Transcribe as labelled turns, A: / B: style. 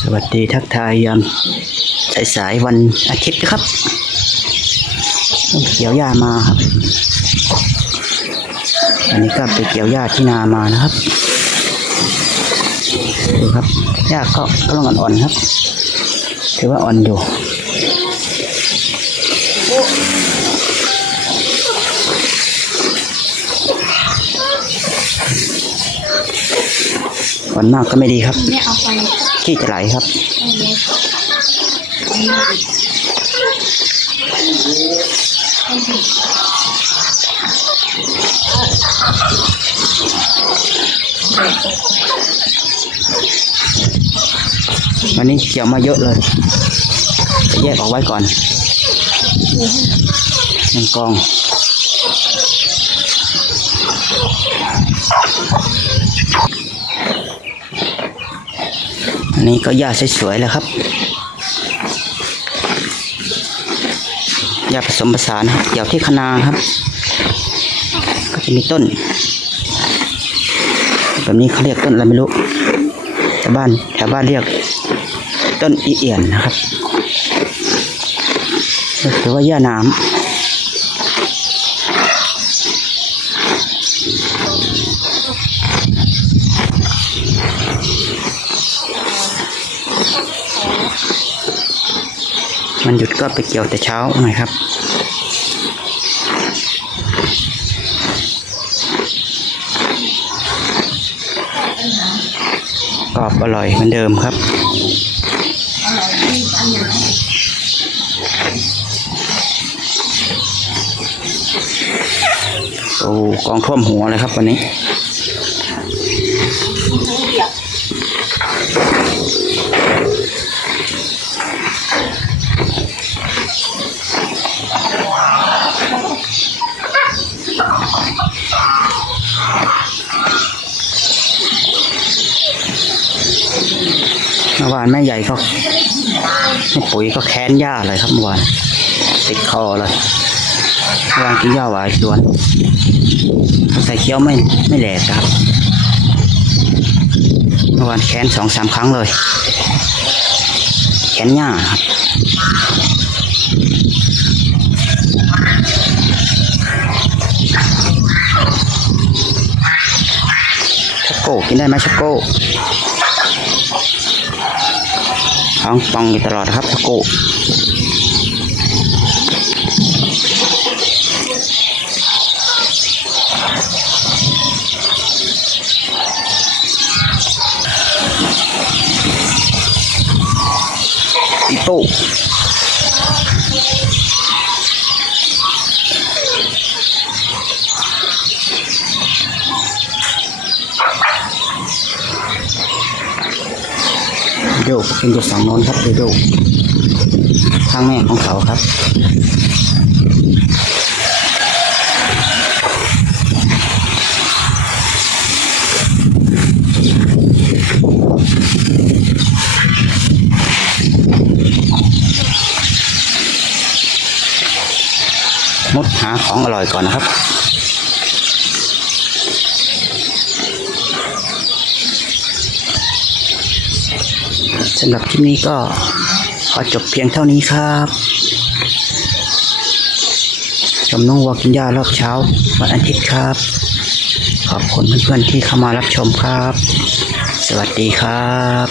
A: สวัสดีทักทายยามสายสายๆวันอาทิตย์นะครับเกี่ยวหญ้ามาครับ อันนี้ก็ไปเกี่ยวหญ้าที่นามานะครับดูครับหญ้าก็กำลังอ่อนๆครับ ถือว่าอ่อนอยู่ อ่อนมากก็ไม่ดีครับ
B: ไม่เอาไป
A: ขี้จะไหลครับ
B: เอาเลย
A: วันนี้เกี่ยวมาเยอะเลยจะแยกออกไว้ก่อนหนึ่งกอง นี้ก็หญ้าสวยๆแล้วครับหญ้าผสมผสานเกี่ยวที่คนาครับ ก็จะมีต้น แบบนี้เขาเรียกต้นอะไรไม่รู้ชาวบ้านแถวบ้านเรียก ต้นอีเอียนนะครับหรือว่าหญ้าน้ำ มันหยุดก็ไปเกี่ยวแต่เช้าหน่อยครับ กรอบอร่อยเหมือนเดิมครับโอ้กองท่วมหัวเลยครับวันนี้ เมื่อวานแม่ใหญ่ก็ปุ๋ยก็แค้นหญ้าเลยครับเมื่อวานติดคอเลยวานกินหญ้าหวายสวนใส่เคี้ยวไม่ไม่แหลกครับเมื่อวานแค้นสองสามครั้งเลย แค้นหญ้าครับ กินได้ไหมชักโก้ท้องป่องอยู่ตลอดครับตะโกปีโป้ โยกเป็นจุดฝั่งโน้นครับโยกข้างแม่ของเขาครับมุดหาของอร่อยก่อนนะครับำหรับคลิปนี้ก็ขอจบเพียงเท่านี้ครับชมน้องวัวกินหญ้ารอบเช้าวันอาทิตย์ครับ ขอบคุณเพื่อนๆที่เข้ามารับชมครับ สวัสดีครับ